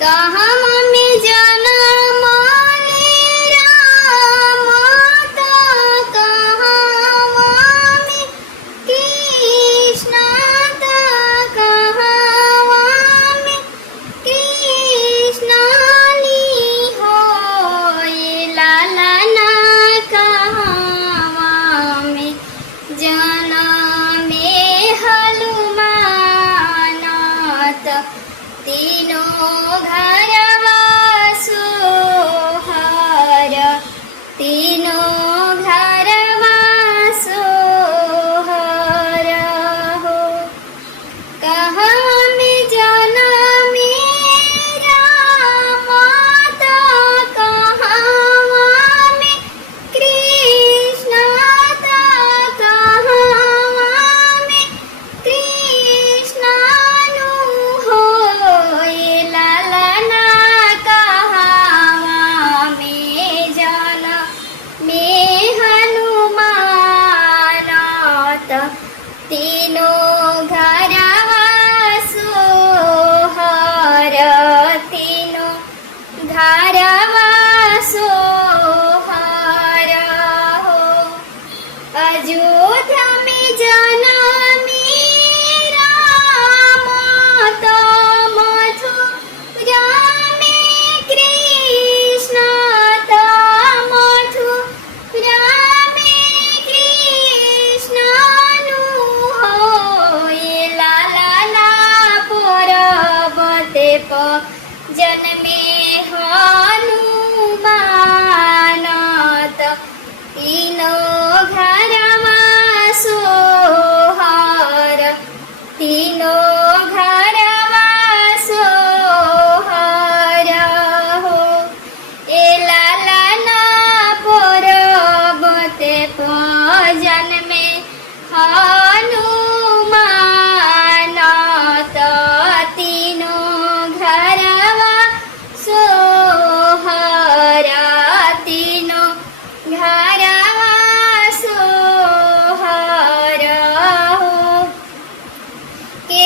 कहवा में जनम ले राम त कहवा में कृष्ण त कहवा में कृष्ण होए लाला ना कहवा में जनमे हनुमान त तीनों घरवा सोहर तीनों घरवा सोहर हो कहवा में जनमे राम त कहवा में कृष्ण त कहवा में कृष्ण होए लाला ना कहवा में जनमे हनुमान त तीनों घरवा सोहर तीनों घरवा सोहर हो अयोध्या में जनमी राम त मथुरा में कृष्ण त मथुरा में कृष्ण होए लाला ना पर्वते प जनमे हनुमान त तीनों घरवा सोहर तीनों घरवा सोहर हो ए लाला ना पर्वते प जनमे हनुमान त तीनों घरवा सोहर तीनों घरवा सोहर हो के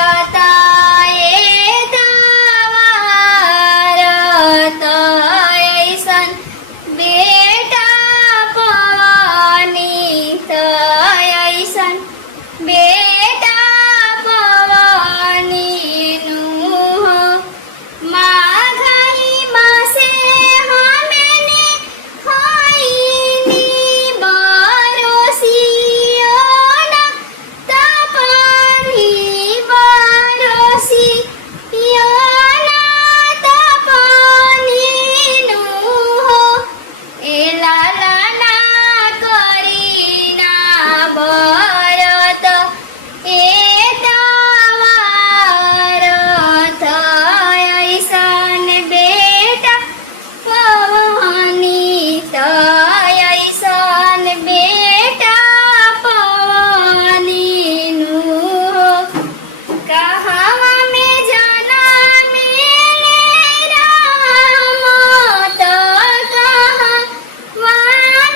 बरताए दावारत ऐसन बेटा पवनी त ऐसन बेटा पवनी नु माघई मासे हमने खाइनी बरोसियोना तपनी बरोसियोना तपनी नु एलालना करीना बरत एतावारत ऐसन बेटा पवनी त ऐसन बेटा पवनी नु कहवा में जाना मिले राम त कहवा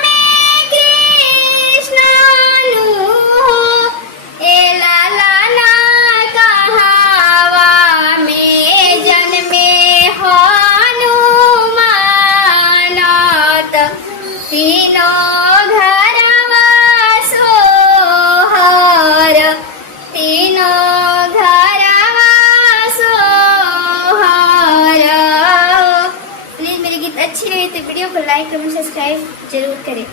में कृष्ण नु एलालना कहवा में जन्मे हनुमान त तीनों घरवा सोहर तीनों घरवा सोहर। प्लीज़ मेरी गीत अच्छी लगी तो वीडियो को लाइक कमेंट सब्सक्राइब जरूर करें।